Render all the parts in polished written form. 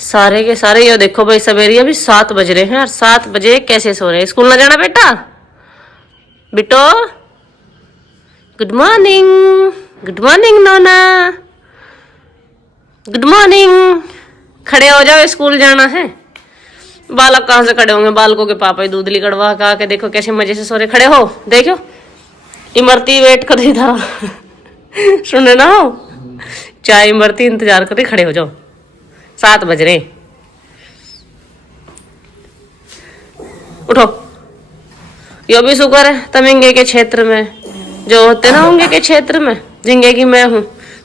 सारे के सारे ये देखो भाई, सवेरे अभी 7 बज रहे हैं और 7 बजे कैसे सो रहे हैं। स्कूल ना जाना बेटा? बिटो गुड मॉर्निंग, गुड मॉर्निंग नोना, गुड मॉर्निंग। खड़े हो जाओ, स्कूल जाना है। बालक कहाँ से खड़े होंगे, बालकों के पापा ही दूध लिकड़वा का के देखो कैसे मजे से सो रहे। खड़े हो, देखो इमरती वेट कर रही था सुने ना हो, चाय इमरती इंतजार कर रही। खड़े हो जाओ, 7 बज रहे। उठो। यो भी शुक्र है तमिंगे के क्षेत्र में जो होते ना, होंगे के क्षेत्र में जिंगे की मैं हूं,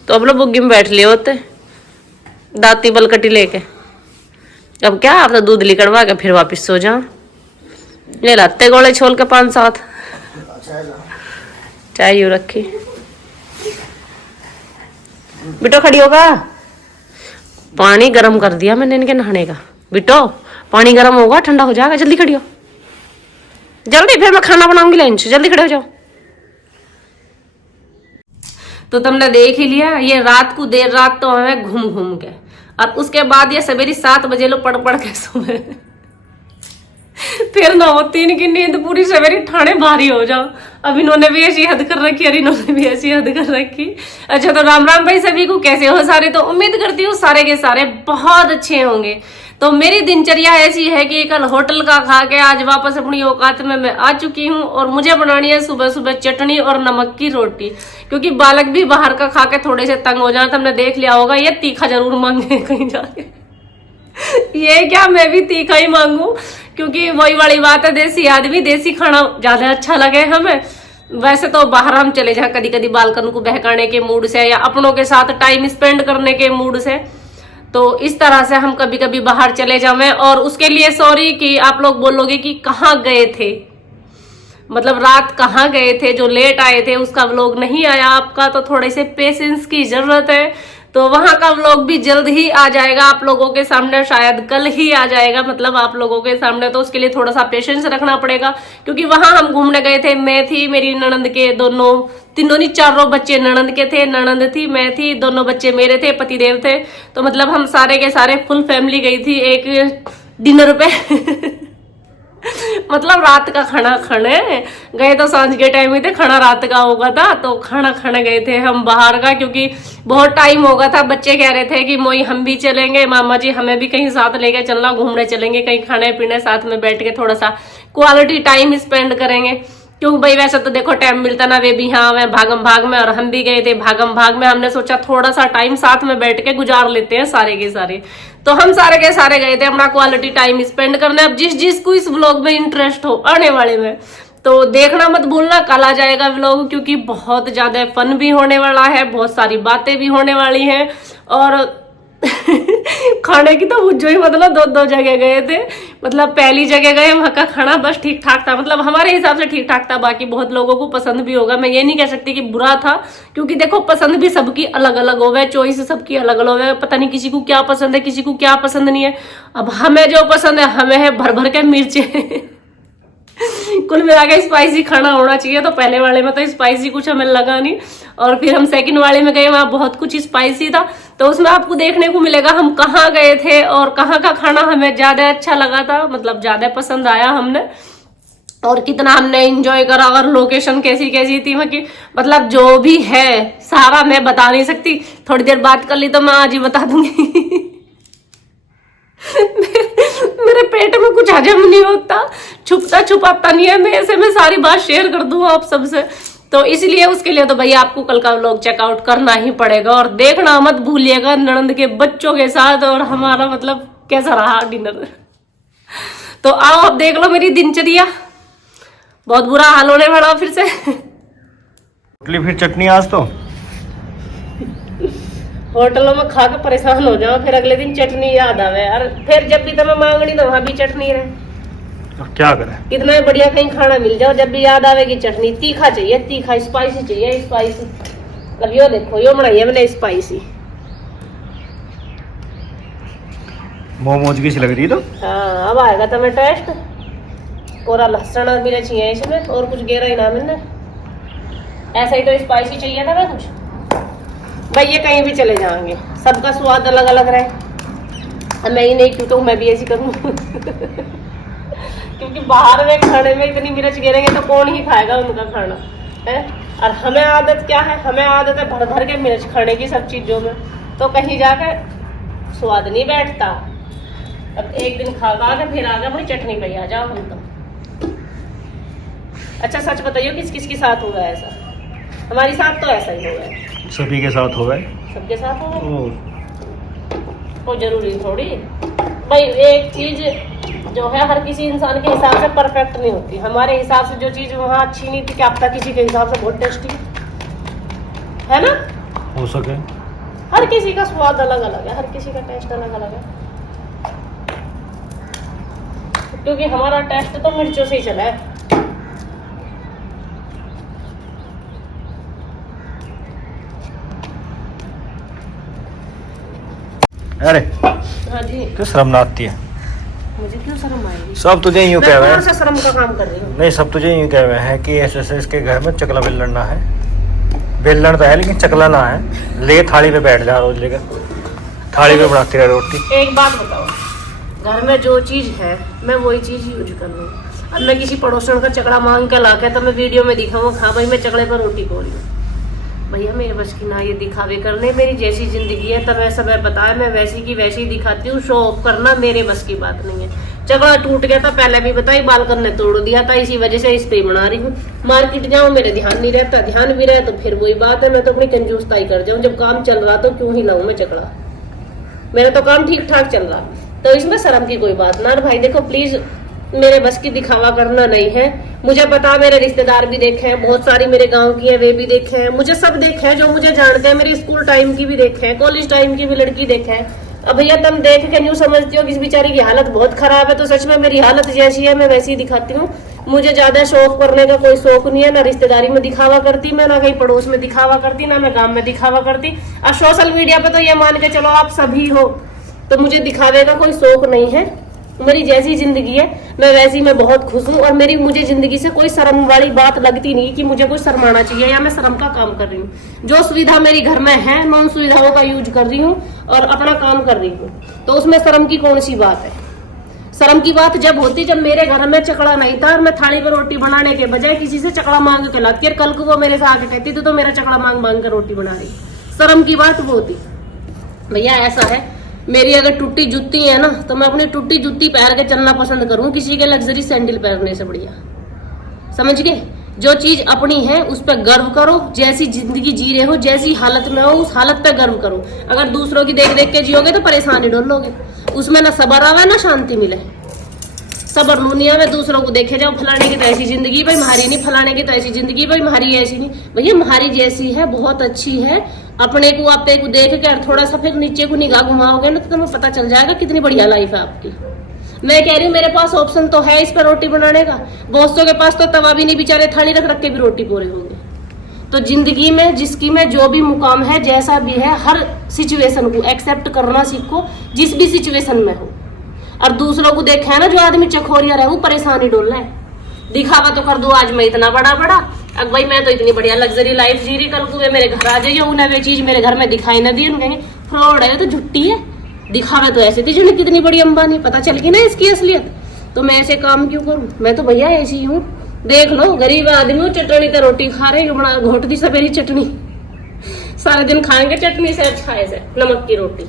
तो अब लोग बुग्गी में बैठ लिए होते दाती बलकटी लेके। अब क्या, आप तो दूध लिकड़वा के फिर वापिस सो जाओ। ले लाते गोले छोल के 5-7 चाय यू रखी। बिटो खड़ी होगा, पानी गर्म कर दिया मैंने इनके नहाने का। बिटो पानी गर्म होगा, ठंडा हो जाएगा, जल्दी खड़ी हो, जल्दी, फिर मैं खाना बनाऊंगी लंच, जल्दी खड़े हो जाओ। तो तुमने देख ही लिया, ये रात को देर रात तो हमें घूम घूम के, और उसके बाद ये सवेरे 7 बजे लो पढ़ पढ़ के सोए फिर ना होती इनकी नींद पूरी, सवेरे ठाणे भारी हो जाओ। अब इन्होंने भी ऐसी हद कर रखी और इन्होंने भी ऐसी हद कर रखी। अच्छा तो राम राम भाई सभी को, कैसे हो सारे? तो उम्मीद करती हूँ सारे के सारे बहुत अच्छे होंगे। तो मेरी दिनचर्या ऐसी है कि कल होटल का खा के आज वापस अपनी औकात में मैं आ चुकी हूँ, और मुझे बनानी है सुबह सुबह चटनी और नमक की रोटी, क्योंकि बालक भी बाहर का खा के थोड़े से तंग हो जाए। हमने देख लिया होगा ये तीखा जरूर मांगे कहीं जाके ये क्या, मैं भी तीखा ही मांगू, क्योंकि वही वाली बात है, देसी आदमी देसी खाना ज्यादा अच्छा लगे हमें। वैसे तो बाहर हम चले जाए कभी कभी बालकन को बहकाने के मूड से, या अपनों के साथ टाइम स्पेंड करने के मूड से, तो इस तरह से हम कभी कभी बाहर चले जावे। और उसके लिए सॉरी कि आप लोग बोलोगे कि कहाँ गए थे, मतलब रात कहाँ गए थे, जो लेट आए थे उसका व्लॉग नहीं आया आपका, तो थोड़े से पेशेंस की जरूरत है। तो वहां का व्लॉग भी जल्द ही आ जाएगा आप लोगों के सामने, शायद कल ही आ जाएगा, मतलब आप लोगों के सामने। तो उसके लिए थोड़ा सा पेशेंस रखना पड़ेगा, क्योंकि वहां हम घूमने गए थे। मैं थी, मेरी ननंद के दोनों, तीनों नहीं चारों बच्चे ननंद के थे, ननंद थी, मैं थी, दोनों बच्चे मेरे थे, पतिदेव थे। तो मतलब हम सारे के सारे फुल फैमिली गई थी एक डिनर पे मतलब रात का खाना खाने गए, तो सांझ के टाइम ही थे, खाना रात का होगा था, तो खाना खाने गए थे हम बाहर का, क्योंकि बहुत टाइम हो गया था। बच्चे कह रहे थे कि मोई हम भी चलेंगे, मामा जी हमें भी कहीं साथ लेके चलना, घूमने चलेंगे कहीं, खाने पीने साथ में बैठ के थोड़ा सा क्वालिटी टाइम स्पेंड करेंगे। क्यों भाई, वैसे तो देखो टाइम मिलता ना, वे भी हाँ मैं भागम भाग में, और हम भी गए थे भागम भाग में। हमने सोचा थोड़ा सा टाइम साथ में बैठ के गुजार लेते हैं सारे के सारे, तो हम सारे के सारे गए थे अपना क्वालिटी टाइम स्पेंड करने। अब जिस जिसको इस व्लॉग में इंटरेस्ट हो आने वाले में, तो देखना मत भूलना, कल आ जाएगा व्लॉग, क्योंकि बहुत ज्यादा फन भी होने वाला है, बहुत सारी बातें भी होने वाली हैं। और खाने की तो जो ही मतलब 2 जगह गए थे, मतलब पहली जगह गए वहां का खाना बस ठीक ठाक था, मतलब हमारे हिसाब से ठीक ठाक था, बाकी बहुत लोगों को पसंद भी होगा। मैं ये नहीं कह सकती कि बुरा था, क्योंकि देखो पसंद भी सबकी अलग अलग हो गए, चॉइस सबकी अलग अलग है, पता नहीं किसी को क्या पसंद है, किसी को क्या पसंद नहीं है। अब हमें जो पसंद है, हमें है भर भर के मिर्चे कुल मिला के स्पाइसी खाना होना चाहिए। तो पहले वाले में तो स्पाइसी कुछ हमें लगा नहीं, और फिर हम सेकंड वाले में गए, वहां बहुत कुछ स्पाइसी था। तो उसमें आपको देखने को मिलेगा हम कहाँ गए थे और कहाँ का खाना हमें ज्यादा अच्छा लगा था, मतलब ज्यादा पसंद आया हमने, और कितना हमने एंजॉय करा, और लोकेशन कैसी कैसी थी वहां की, मतलब जो भी है सारा मैं बता नहीं सकती। थोड़ी देर बात कर ली तो मैं आज ही बता दूंगी मेरे पेट में कुछ हजम नहीं होता, छुपता छुपाता नहीं है, मैं ऐसे में सारी बात शेयर कर दूं आप सबसे। तो इसलिए उसके लिए तो भैया आपको कल का व्लॉग चेकआउट करना ही पड़ेगा, और देखना मत भूलिएगा ननंद के बच्चों के साथ, और हमारा मतलब कैसा रहा डिनर। तो आओ अब देख लो मेरी दिनचर्या, बहुत बुरा हाल होने वाला फिर से फिर चटनी आज तो होटलों में खा के परेशान हो जाओ, फिर अगले दिन चटनी याद आवे, और फिर जब भी तुम्हें मांगनी तो वहां भी चटनी रहे, तो क्या करें। कितना बढ़िया कहीं खाना मिल जाओ, जब भी याद आवेगी चटनी। तीखा चाहिए, तीखा, स्पाइसी चाहिए, स्पाइसी। अब यो देखो, यो बनाई है मैंने स्पाइसी, मोमोज की सी लग रही तो। हाँ अब आएगा तुम्हें टेस्ट। पूरा लहसुन और मिर्च चाहिए इसमें, और कुछ गेरा ही ना मिलना, ऐसा ही तो स्पाइसी चाहिए था ना कुछ। भाई ये कहीं भी चले जाएंगे, सबका स्वाद अलग अलग रहे। अब मैं ही नहीं क्यों तो मैं भी ऐसी करूँ क्योंकि बाहर में खाने में इतनी मिर्च गिरेंगे तो कौन ही खाएगा उनका खाना है। और हमें आदत क्या है, हमें आदत है भर भर के मिर्च खाने की सब चीजों में, तो कहीं जाकर स्वाद नहीं बैठता। अब एक दिन खा के फिर आ गया भाई चटनी पे आ जाओ हम तो। अच्छा सच बताइए किस किस के साथ हुआ ऐसा? हमारे साथ तो ऐसा ही हुआ है। सभी के साथ हो गए, सबके साथ हो गए, ओ, कोई जरूरी थोड़ी भाई। एक चीज जो है हर किसी इंसान के हिसाब से परफेक्ट नहीं होती। हमारे हिसाब से जो चीज वहाँ अच्छी नहीं थी क्या पता किसी के हिसाब से बहुत टेस्टी है ना। हो सके हर किसी का स्वाद अलग अलग है, हर किसी का टेस्ट अलग अलग है, क्योंकि हमारा टेस्ट तो मिर्चों से ही चला है। अरे हाँ जी, क्यों शर्म ना आती है? मुझे क्यों शर्म आएगी? सब तुझे यूं मैं कह रहे कौन हैं, सा शर्म का काम कर रही हूँ? नहीं सब तुझे यूं कह रहे हैं कि ऐसे इसके घर में चकला बेलन ना है। बेलन तो है लेकिन चकला ना है। ले थाली पे बैठ जा रोज लेकर, थाली पे बनाती रहे रोटी। एक बात बताओ, घर में जो चीज है मैं वही चीज यूज कर रही हूँ। अब मैं किसी पड़ोसन का चकड़ा मांग के लाके तो मैं वीडियो में दिखाऊंगा हाँ भाई मैं चकड़े पर रोटी खो रही हूँ। भैया मेरे बस की ना ये दिखावे करने, मेरी जैसी जिंदगी है तब ऐसा मैं बताया मैं वैसी की वैसी ही दिखाती हूँ। शो ऑफ करना मेरे बस की बात नहीं है। चकड़ा टूट गया था पहले भी बताई, बालकन ने तोड़ दिया था, इसी वजह से इस पे बना रही हूँ। मार्केट जाऊँ मेरे ध्यान नहीं रहता, ध्यान भी रहे तो फिर वही बात है, मैं तो अपनी कंजूसताई कर जाऊँ। जब काम चल रहा तो क्यों ही लाऊं मैं चकड़ा, मेरा तो काम ठीक ठाक चल रहा, तो इसमें शर्म की कोई बात ना। भाई देखो प्लीज मेरे बस की दिखावा करना नहीं है। मुझे पता मेरे रिश्तेदार भी देखे हैं, बहुत सारी मेरे गांव की है वे भी देखे हैं, मुझे सब देखे हैं जो मुझे जानते हैं, मेरी स्कूल टाइम की भी देखे हैं, कॉलेज टाइम की भी लड़की देखे हैं। अब भैया तुम देख के न्यू समझती हो कि इस बेचारी की हालत बहुत खराब है, तो सच में मेरी हालत जैसी है मैं वैसी ही दिखाती हूँ। मुझे ज्यादा शौक करने का कोई शौक नहीं है, ना रिश्तेदारी में दिखावा करती मैं, ना कहीं पड़ोस में दिखावा करती, ना मैं गांव में दिखावा करती। और सोशल मीडिया पे तो ये मान के चलो आप सभी हो, तो मुझे दिखावे का कोई शौक नहीं है। मेरी जैसी जिंदगी है मैं वैसी मैं बहुत खुश हूँ, और मेरी मुझे जिंदगी से कोई शर्म वाली बात लगती नहीं कि मुझे कुछ शर्माना चाहिए या मैं शर्म का काम कर रही हूँ। जो सुविधा मेरी घर में है मैं उन सुविधाओं का यूज कर रही हूँ और अपना काम कर रही हूँ, तो उसमें शर्म की कौन सी बात है? शर्म की बात जब होती जब मेरे घर में चकड़ा नहीं था और मैं थाली पर रोटी बनाने के बजाय किसी से चकड़ा मांग के लाती, और कल को वो मेरे से आके कहती तो मेरा चकड़ा मांग मांग कर रोटी बना रही। शर्म की बात वो होती। भैया ऐसा है, मेरी अगर टूटी जूती है ना तो मैं अपनी टूटी जूती पहन के चलना पसंद करूं किसी के लग्जरी सैंडल पहनने से बढ़िया। समझ गए? जो चीज अपनी है उस पर गर्व करो, जैसी जिंदगी जी रहे हो जैसी हालत में हो उस हालत पे गर्व करो। अगर दूसरों की देख देख के जियोगे तो परेशानी डोलोगे, उसमें ना सबर आवे ना शांति मिले। सबर दुनिया में दूसरों को देखे जाओ, फलाने की तो ऐसी जिंदगी भाई हमारी नहीं, फलाने की तो ऐसी जिंदगी भाई हमारी ऐसी नहीं। भैया हमारी जैसी है बहुत अच्छी है। अपने को आपे को देख के थोड़ा सा फिर नीचे को निगाह घुमाओगे ना तो तुम्हें पता चल जाएगा कितनी बढ़िया लाइफ है आपकी। मैं कह रही हूँ मेरे पास ऑप्शन तो है इस पर रोटी बनाने का, दोस्तों के पास तो तवा भी नहीं, बेचारे थाली रख रख के भी रोटी पोरे होंगे। तो जिंदगी में जिसकी में जो भी मुकाम है जैसा भी है हर सिचुएशन को एक्सेप्ट करना सीखो, जिस भी सिचुएशन में हो। और दूसरों को देखा है ना जो आदमी चखोरिया रहे वो परेशानी डोलना है, दिखावा तो कर दो आज मैं इतना बड़ा बड़ा, अब भाई मैं तो इतनी बढ़िया लग्जरी लाइफ जी रही, कल को वे मेरे घर आ जाइए उन्हें वे चीज मेरे घर में दिखाई न दी, कहेंगे फ्रॉड है तो झुट्टी है, दिखावे तो ऐसे थी जिन्हें कितनी बड़ी अंबानी, पता चल गई ना इसकी असलियत। तो मैं ऐसे काम क्यों करूं? मैं तो भैया ऐसी हूँ, देख लो गरीब आदमी हूँ, चटनी तो रोटी खा रहे बना घोट दी सवेरी चटनी, सारे दिन खाएंगे चटनी से अच्छा है नमक की रोटी।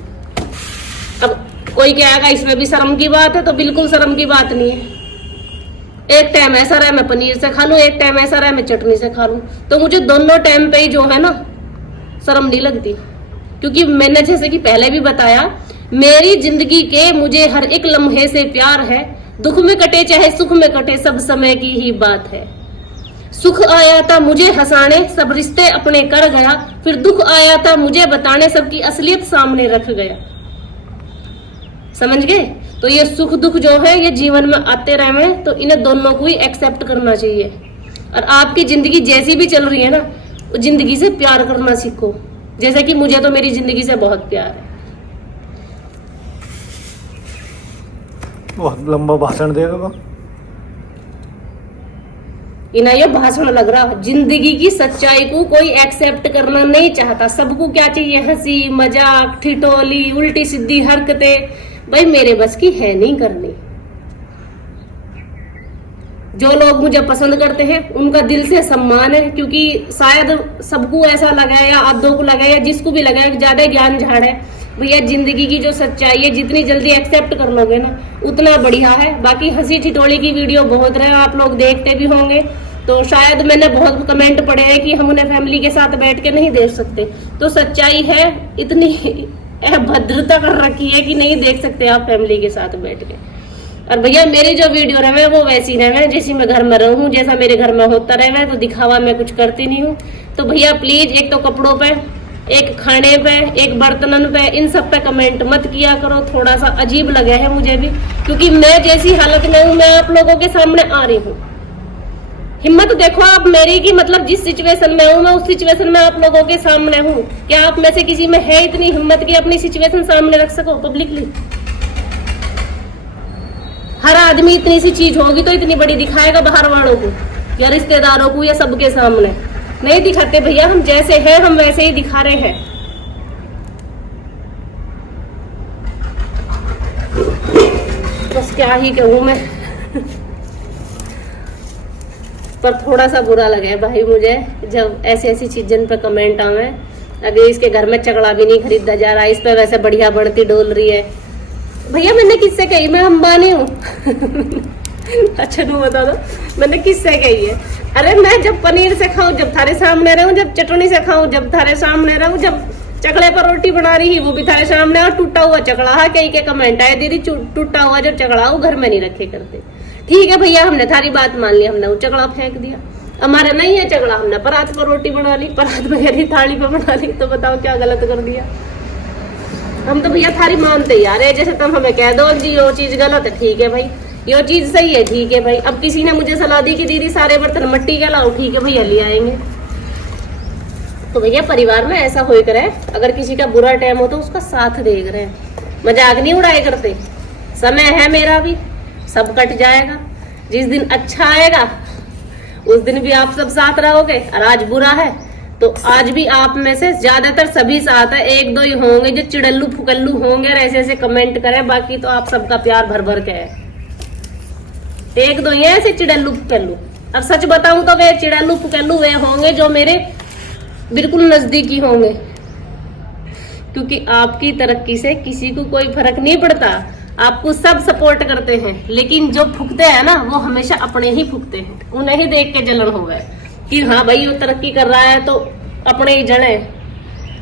अब कोई कहेगा इसमें भी शर्म की बात है, तो बिल्कुल शर्म की बात नहीं है। एक टाइम ऐसा रहा मैं पनीर से खा लूं, एक टाइम ऐसा रहा मैं चटनी से खा लूं, तो मुझे दोनों टाइम पे ही जो है ना शर्म नहीं लगती, क्योंकि मैंने जैसे कि पहले भी बताया मेरी जिंदगी के मुझे हर एक लम्हे से प्यार है, दुख में कटे चाहे सुख में कटे सब समय की ही बात है। सुख आया था मुझे हंसाने सब रिश्ते अपने कर गया, फिर दुख आया था मुझे बताने सबकी असलियत सामने रख गया। समझ गए? तो ये सुख दुख जो है ये जीवन में आते रहे, तो इन्हें दोनों को ही एक्सेप्ट करना चाहिए। और आपकी जिंदगी जैसी भी चल रही है ना वो जिंदगी से प्यार करना सीखो, जैसे कि मुझे तो मेरी जिंदगी से बहुत प्यार है। बहुत लंबा भाषण देगा इन्हें ये भाषण लग रहा। जिंदगी की सच्चाई को कोई एक्सेप्ट करना नहीं चाहता, सबको क्या चाहिए हंसी मजाक ठिठोली उल्टी सीधी हरकतें, भाई मेरे बस की है नहीं करनी। जो लोग मुझे पसंद करते हैं उनका दिल से सम्मान है, क्योंकि शायद सबको ऐसा लगा है या आधों को लगा है या जिसको भी लगा है ज्यादा ज्ञान झाड़ है। भैया जिंदगी की जो सच्चाई है जितनी जल्दी एक्सेप्ट कर लोगे ना उतना बढ़िया है। बाकी हंसी ठिठोली की वीडियो बहुत रहे, आप लोग देखते भी होंगे, तो शायद मैंने बहुत कमेंट पढ़े हैं कि हम उन्हें फैमिली के साथ बैठ के नहीं देख सकते, तो सच्चाई है इतनी भद्रता कर रखी है कि नहीं देख सकते आप फैमिली के साथ बैठ के। और भैया मेरी जो वीडियो रहे वो वैसी रहे जैसी मैं घर में रहूं, जैसा मेरे घर में होता रहे, तो दिखावा मैं कुछ करती नहीं हूँ। तो भैया प्लीज एक तो कपड़ों पे, एक खाने पे, एक बर्तनन पे, इन सब पे कमेंट मत किया करो। थोड़ा सा अजीब लगे है मुझे भी, क्योंकि मैं जैसी हालत में हूँ मैं आप लोगों के सामने आ रही हूँ। हिम्मत देखो आप मेरी की, मतलब जिस सिचुएशन में हूँ मैं उस सिचुएशन में आप लोगों के सामने हूँ। क्या आप में से किसी में है इतनी हिम्मत की अपनी सिचुएशन सामने रख सको पब्लिकली? हर आदमी इतनी सी चीज होगी तो इतनी बड़ी दिखाएगा बाहर वालों को या रिश्तेदारों को या सबके सामने? नहीं दिखाते भैया, हम जैसे हैं हम वैसे ही दिखा रहे हैं। बस क्या ही कहूं मैं पर थोड़ा सा बुरा लगे भाई मुझे जब ऐसी ऐसी चीजन पे कमेंट आवे। अगर इसके घर में चकला भी नहीं खरीदा जा रहा, इस पे वैसे बढ़िया बढ़ती डोल रही है। भैया मैंने किससे कही मैं अंबानी हूँ? अच्छा तू बता दो मैंने किससे कही है? अरे मैं जब पनीर से खाऊं जब थारे सामने रहूं, जब चटनी से खाऊं जब थारे सामने रहूं, जब चकले पर रोटी बना रही है वो भी थारे सामने, और टूटा हुआ चकला है कई के कमेंट आए दीदी टूटा हुआ जो चकला वो घर में नहीं रखे करते। ठीक है भैया हमने थारी बात मान ली, हमने वो चकला फेंक दिया, हमारा नहीं है चकला, हमने परात पर रोटी बना ली, परात वगैरह थाली पर बना ली, तो बताओ क्या गलत कर दिया? हम तो भैया थारी मानते यार है, जैसे तुम हमें कह दो जी यो चीज गलत है ठीक है भाई, यो चीज सही है ठीक है भाई। अब किसी ने मुझे सलाह दी कि दीदी सारे बर्तन मिट्टी के लाओ, ठीक है भैया ले आएंगे। तो भैया परिवार में ऐसा हो करे, अगर किसी का बुरा टाइम हो तो उसका साथ देख रहे हैं, मजाक नहीं उड़ाए करते। समय है मेरा भी, सब कट जाएगा, जिस दिन अच्छा आएगा उस दिन भी आप सब साथ रहोगे। और आज बुरा है तो आज भी आप में से ज्यादातर सभी साथ है, एक दो ही होंगे जो चिड़ल्लू फुकल्लू होंगे और ऐसे ऐसे कमेंट करें, बाकी तो आप सबका प्यार भर भर के है। एक दो ही है ऐसे चिड़ल्लू फुकल्लू, अब सच बताऊं तो वे चिड़ल्लू फुकल्लू वे होंगे जो मेरे बिल्कुल नजदीकी होंगे, क्योंकि आपकी तरक्की से किसी को कोई फर्क नहीं पड़ता, आपको सब सपोर्ट करते हैं, लेकिन जो फुकते हैं ना वो हमेशा अपने ही फुकते हैं, उन्हें ही देख के जलन हो गए कि हाँ भाई वो तरक्की कर रहा है तो अपने ही जड़े।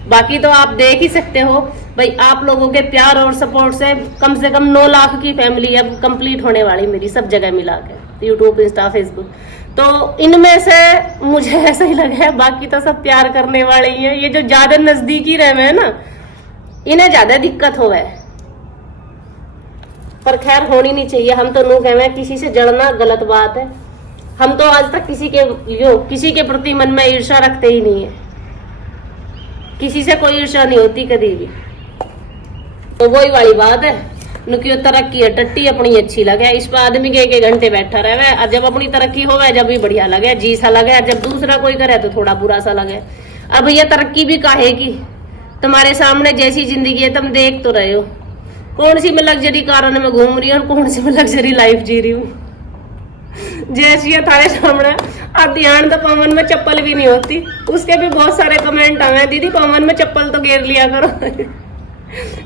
बाकी तो आप देख ही सकते हो भाई, आप लोगों के प्यार और सपोर्ट से कम 9 लाख की फैमिली अब कंप्लीट होने वाली मेरी, सब जगह मिला के, यूट्यूब इंस्टा फेसबुक। तो इनमें से मुझे ऐसा ही लगा है, बाकी तो सब प्यार करने वाले ही है। ये जो ज्यादा नजदीकी रहे हैं ना इन्हें ज्यादा दिक्कत हो है, पर खैर होनी नहीं चाहिए। हम तो नू कहे किसी से जड़ना गलत बात है, हम तो आज तक किसी के प्रति मन में ईर्ष्या रखते ही नहीं है, किसी से कोई ईर्ष्या नहीं होती कभी भी। तो वही वाली बात है, नुकी तरक्की है टट्टी अपनी अच्छी लगे, इस पर आदमी के 1 घंटे बैठा रहे, और जब अपनी तरक्की हो गए जब भी बढ़िया लगे जी सा लगे, जब दूसरा कोई करे तो थोड़ा बुरा सा लगे। अब भैया तरक्की भी काहे की, तुम्हारे सामने जैसी जिंदगी है तुम देख तो रहे हो, कौन सी मैं लग्जरी कारण में घूम रही हूँ और कौन सी मैं लग्जरी लाइफ जी रही हूँ। जैसी है थारे सामने, अब ध्यान तो पवन में चप्पल भी नहीं होती, उसके भी बहुत सारे कमेंट आए दीदी पवन में चप्पल तो घेर लिया करो।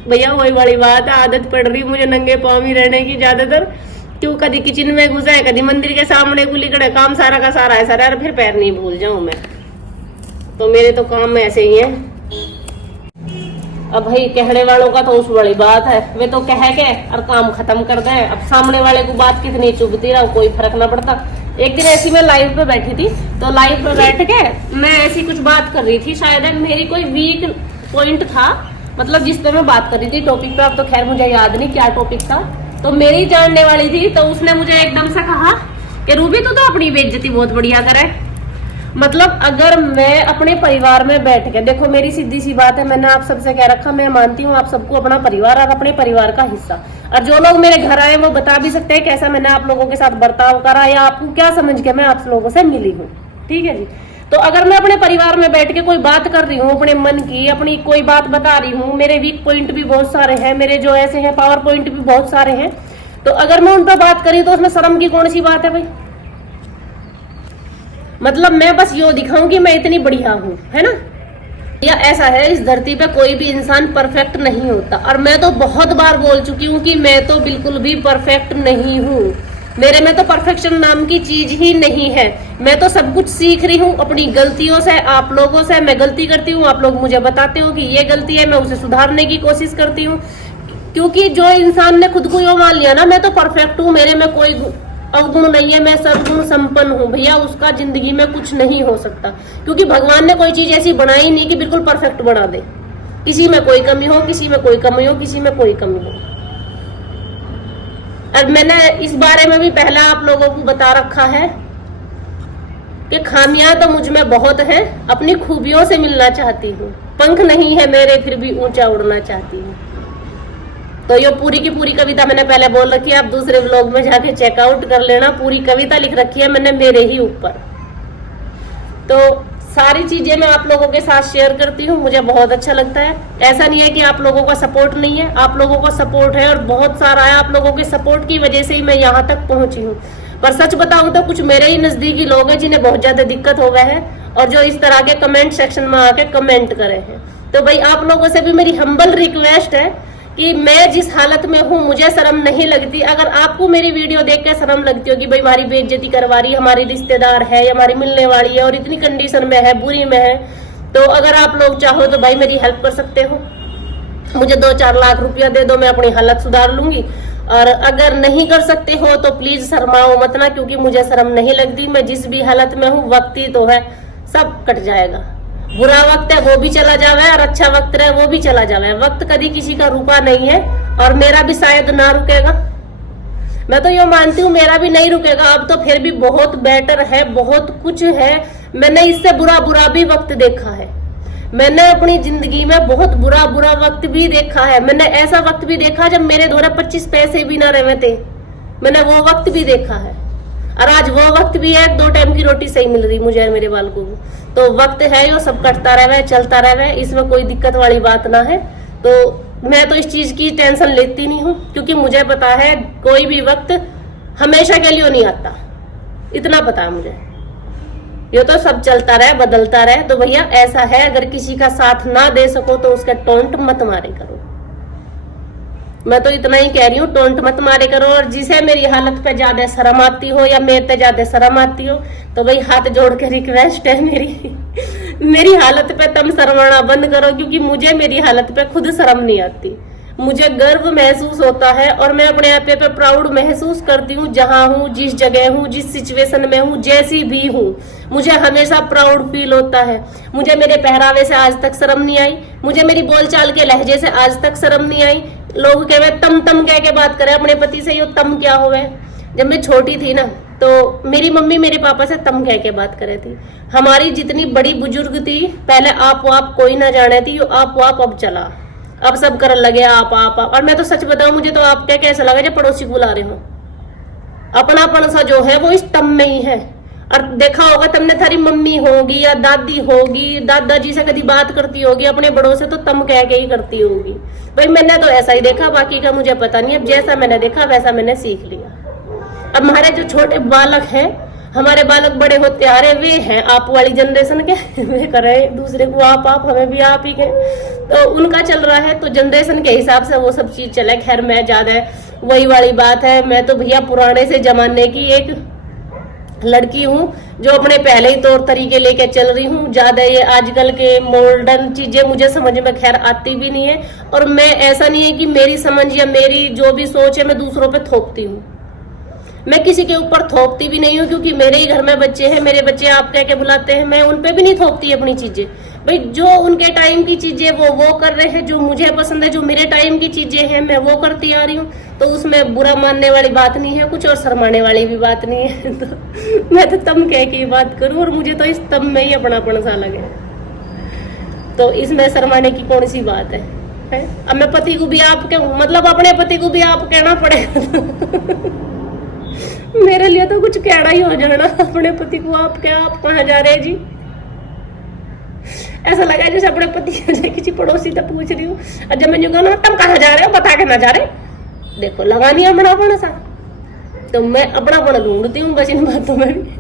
भैया वही वाली बात है, आदत पड़ रही मुझे नंगे पाँव ही रहने की ज्यादातर, क्यों कभी किचन में घुसा है कभी मंदिर के सामने गुलिकड़े, काम सारा का सारा ऐसा रहा, फिर पैर नहीं भूल जाऊं मैं, तो मेरे तो काम ऐसे ही है। अब भाई कहने वालों का तो उस वाली बात है, वे तो कह के और काम खत्म कर दे, अब सामने वाले को बात कितनी चुभती रहा कोई फर्क ना पड़ता। एक दिन ऐसी मैं लाइव पे बैठी थी, तो लाइव पे बैठ के मैं ऐसी कुछ बात कर रही थी, शायद मेरी कोई वीक पॉइंट था, मतलब जिस पे मैं बात कर रही थी टॉपिक पे, अब तो खैर मुझे याद नहीं क्या टॉपिक था, तो मेरी जानने वाली थी, तो उसने मुझे एकदम से कहा कि रूबी तो अपनी बेइज्जती बहुत बढ़िया करे। मतलब अगर मैं अपने परिवार में बैठ के, देखो मेरी सीधी सी बात है, मैंने आप सबसे कह रखा, मैं मानती हूँ आप सबको अपना परिवार और अपने परिवार का हिस्सा, और जो लोग मेरे घर आए वो बता भी सकते हैं कैसा मैंने आप लोगों के साथ बर्ताव करा या आपको क्या समझ के मैं आप लोगों से मिली हूँ, ठीक है जी। तो अगर मैं अपने परिवार में बैठ के कोई बात कर रही हूँ अपने मन की, अपनी कोई बात बता रही हूँ, मेरे वीक पॉइंट भी बहुत सारे हैं, मेरे जो ऐसे हैं पावर पॉइंट भी बहुत सारे हैं, तो अगर मैं उन पर बात करी तो उसमें शर्म की कौन सी बात है भाई? मतलब मैं बस यो दिखाऊं कि मैं इतनी बढ़िया हूँ, है ना? या ऐसा है, इस धरती पे कोई भी इंसान परफेक्ट नहीं होता, और मैं तो बहुत बार बोल चुकी हूँ कि मैं तो बिल्कुल भी परफेक्ट नहीं हूँ। मेरे में तो परफेक्शन नाम की चीज ही नहीं है। मैं तो सब कुछ सीख रही हूँ अपनी गलतियों से, आप लोगों से। मैं गलती करती हूँ, आप लोग मुझे बताते हो कि ये गलती है, मैं उसे सुधारने की कोशिश करती हूँ। क्योंकि जो इंसान ने खुद को यो मान लिया ना मैं तो परफेक्ट हूँ, मेरे में कोई अवगुण नहीं है, मैं सर्वगुण संपन्न हूँ, भैया उसका जिंदगी में कुछ नहीं हो सकता। क्योंकि भगवान ने कोई चीज ऐसी बनाई नहीं कि बिल्कुल परफेक्ट बना दे। किसी में कोई कमी हो, किसी में कोई कमी हो, किसी में कोई कमी हो। अब मैंने इस बारे में भी पहला आप लोगों को बता रखा है कि खामियां तो मुझ में बहुत है, अपनी खूबियों से मिलना चाहती हूँ। पंख नहीं है मेरे फिर भी ऊंचा उड़ना चाहती हूँ। तो ये पूरी की पूरी कविता मैंने पहले बोल रखी है, आप दूसरे व्लॉग में जाके चेकआउट कर लेना। पूरी कविता लिख रखी है मैंने मेरे ही ऊपर। तो सारी चीजें मैं आप लोगों के साथ शेयर करती हूँ, मुझे बहुत अच्छा लगता है। ऐसा नहीं है कि आप लोगों का सपोर्ट नहीं है, आप लोगों का सपोर्ट है और बहुत सारा है। आप लोगों के सपोर्ट की वजह से ही मैं यहाँ तक पहुंची हूँ। पर सच बताऊं तो कुछ मेरे ही नजदीकी लोग हैं जिन्हें बहुत ज्यादा दिक्कत हो गया है, और जो इस तरह के कमेंट सेक्शन में आके कमेंट करे हैं। तो भाई आप लोगों से भी मेरी हम्बल रिक्वेस्ट है कि मैं जिस हालत में हूँ मुझे शर्म नहीं लगती। अगर आपको मेरी वीडियो देख के शर्म लगती हो कि भाई हमारी बेइज्जती करवा रही है, हमारी रिश्तेदार है या हमारी मिलने वाली है और इतनी कंडीशन में है, बुरी में है, तो अगर आप लोग चाहो तो भाई मेरी हेल्प कर सकते हो। मुझे 2-4 लाख रुपया दे दो, मैं अपनी हालत सुधार लूंगी। और अगर नहीं कर सकते हो तो प्लीज शर्माओ मत ना, क्योंकि मुझे शर्म नहीं लगती। मैं जिस भी हालत में हूँ, वक्त ही तो है, सब कट जाएगा। बुरा वक्त है वो भी चला जावे और अच्छा वक्त है वो भी चला जावे। वक्त कभी किसी का रुका नहीं है और मेरा भी शायद ना रुकेगा। मैं तो ये मानती हूँ मेरा भी नहीं रुकेगा। अब तो फिर भी बहुत बेटर है, बहुत कुछ है। मैंने इससे बुरा भी वक्त देखा है। मैंने अपनी जिंदगी में बहुत बुरा वक्त भी देखा है। मैंने ऐसा वक्त भी देखा जब मेरे द्वारा 25 पैसे भी ना रहे थे, मैंने वो वक्त भी देखा है। और आज वो वक्त भी है, 2 टाइम की रोटी सही मिल रही मुझे और मेरे बालकों को। तो वक्त है, ये सब कटता रहे, चलता रहे, इसमें कोई दिक्कत वाली बात ना है। तो मैं तो इस चीज की टेंशन लेती नहीं हूँ, क्योंकि मुझे पता है कोई भी वक्त हमेशा के लिए नहीं आता, इतना पता है मुझे। ये तो सब चलता रहे, बदलता रहे। तो भैया ऐसा है, अगर किसी का साथ ना दे सको तो उसका टोंट मत मारे करो। मैं तो इतना ही कह रही हूँ, टोंट मत मारे करो। और जिसे मेरी हालत पे ज्यादा शर्म आती हो या मेरे पे ज्यादा शर्म आती हो, तो भाई हाथ जोड़ के रिक्वेस्ट है मेरी हालत पे तुम शर्माना बंद करो, क्योंकि मुझे मेरी हालत पे खुद शर्म नहीं आती। मुझे गर्व महसूस होता है और मैं अपने आप पे प्राउड महसूस करती हूँ। जहां हूँ, जिस जगह हूँ, जिस सिचुएशन में हूँ, जैसी भी हूँ, मुझे हमेशा प्राउड फील होता है। मुझे मेरे पहरावे से आज तक शर्म नहीं आई, मुझे मेरी बोलचाल के लहजे से आज तक शर्म नहीं आई। लोग कहे तम कह के बात करे अपने पति से, यो तम क्या हो गए। जब मैं छोटी थी ना, तो मेरी मम्मी मेरे पापा से तम कह के बात करे थी। हमारी जितनी बड़ी बुजुर्ग थी, पहले आप कोई ना जाने थी, आप अब चला, अब सब कर लगे आप। और मैं तो सच बताऊं, मुझे तो आप क्या कैसा लगा जब पड़ोसी बुला रहे हो। अपनापन सा जो है वो इस तम में ही है। और देखा होगा तुमने, थारी मम्मी होगी या दादी होगी, दादाजी से कभी बात करती होगी अपने बड़ों से, तो तम कह के ही करती होगी। भाई मैंने तो ऐसा ही देखा, बाकी का मुझे पता नहीं। अब जैसा मैंने देखा वैसा मैंने सीख लिया। अब हमारे जो छोटे बालक हैं, हमारे बालक बड़े होते आ रहे, वे हैं आप वाली जनरेशन के वे कर रहे दूसरे को आप, हमें भी आप ही के। तो उनका चल रहा है, तो जनरेशन के हिसाब से वो सब चीज चले। खैर मैं ज्यादा वही वाली बात है, मैं तो भैया पुराने से जमाने की एक लड़की हूँ जो अपने पहले ही तौर तरीके लेके चल रही हूँ। ज्यादा ये आजकल के मॉडर्न चीजें मुझे समझ में खैर आती भी नहीं है। और मैं ऐसा नहीं है कि मेरी समझ या मेरी जो भी सोच है मैं दूसरों पे थोपती हूँ। मैं किसी के ऊपर थोपती भी नहीं हूँ, क्योंकि मेरे ही घर में बच्चे हैं, मेरे बच्चे आप कह के बुलाते हैं, मैं उन पे भी नहीं थोपती अपनी चीजें। भाई जो उनके टाइम की चीजें वो कर रहे हैं, जो मुझे पसंद है, जो मेरे टाइम की चीजें हैं मैं वो करती आ रही हूँ। तो उसमें बुरा मानने वाली बात नहीं है कुछ, और शर्माने वाली भी बात नहीं है। तो मैं तो तम कह के बात करूँ, और मुझे तो इस तम में ही अपनापन सा लगे, तो इसमें शर्माने की कौन सी बात है? अब मैं पति को भी आप कहूँ, मतलब अपने पति को भी आप कहना पड़ेगा मेरे लिए तो कुछ कहना ही हो जाना। अपने पति को आप क्या, आप कहाँ जा रहे जी? ऐसा लगा जैसे अपने पति से किसी पड़ोसी से पूछ रही हूँ। और जब मैंने कहा ना तुम कहाँ जा रहे हो बता के ना जा रहे, देखो लगा नहीं अपनापन सा। तो मैं अपनापन ढूंढती हूँ बस इन बातों में भी।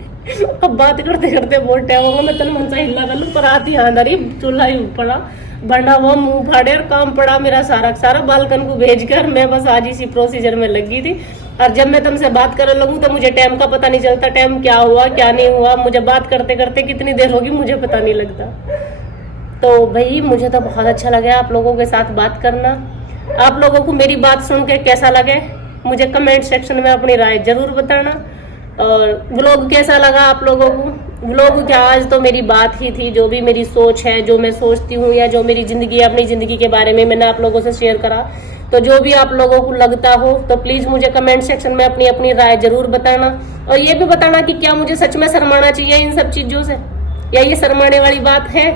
अब बात करते करते बहुत टाइम होगा, मैं तन मन से हिला कर लूँ पर आती हाँ दरी चूल्हा ही पड़ा बना हुआ, मुंह फाड़े और काम पड़ा मेरा सारा बालकन को भेज कर। मैं बस आज इसी प्रोसीजर में लगी थी। और जब मैं तुमसे बात करने लगूं तो मुझे टाइम का पता नहीं चलता, टाइम क्या हुआ क्या नहीं हुआ, मुझे बात करते करते कितनी देर होगी मुझे पता नहीं लगता। तो भाई मुझे तो बहुत अच्छा लगा आप लोगों के साथ बात करना। आप लोगों को मेरी बात सुन के कैसा लगे मुझे कमेंट सेक्शन में अपनी राय जरूर बताना। और व्लॉग कैसा लगा आप लोगों को, व्लॉग क्या आज तो मेरी बात ही थी, जो भी मेरी सोच है, जो मैं सोचती हूँ या जो मेरी जिंदगी है, अपनी जिंदगी के बारे में मैंने आप लोगों से शेयर करा। तो जो भी आप लोगों को लगता हो तो प्लीज मुझे कमेंट सेक्शन में अपनी अपनी राय जरूर बताना। और ये भी बताना कि क्या मुझे सच में शर्माना चाहिए इन सब चीजों से या ये शर्माने वाली बात है।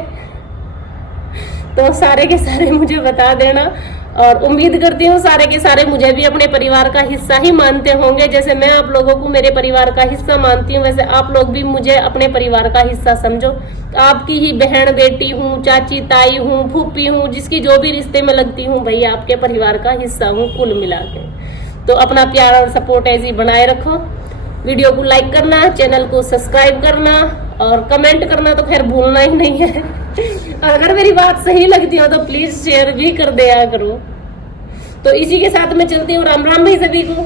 तो सारे के सारे मुझे बता देना। और उम्मीद करती हूँ सारे के सारे मुझे भी अपने परिवार का हिस्सा ही मानते होंगे, जैसे मैं आप लोगों को मेरे परिवार का हिस्सा मानती हूँ वैसे आप लोग भी मुझे अपने परिवार का हिस्सा समझो। आपकी ही बहन बेटी हूँ, चाची ताई हूँ, फूफी हूँ, जिसकी जो भी रिश्ते में लगती हूँ भाई आपके परिवार का हिस्सा हूँ कुल मिला के। तो अपना प्यार और सपोर्ट ऐसे ही बनाए रखो। वीडियो को लाइक करना, चैनल को सब्सक्राइब करना और कमेंट करना तो खैर भूलना ही नहीं है। और अगर मेरी बात सही लगती हो तो प्लीज शेयर भी कर दिया करो। तो इसी के साथ मैं चलती हूँ। राम राम भाई सभी को।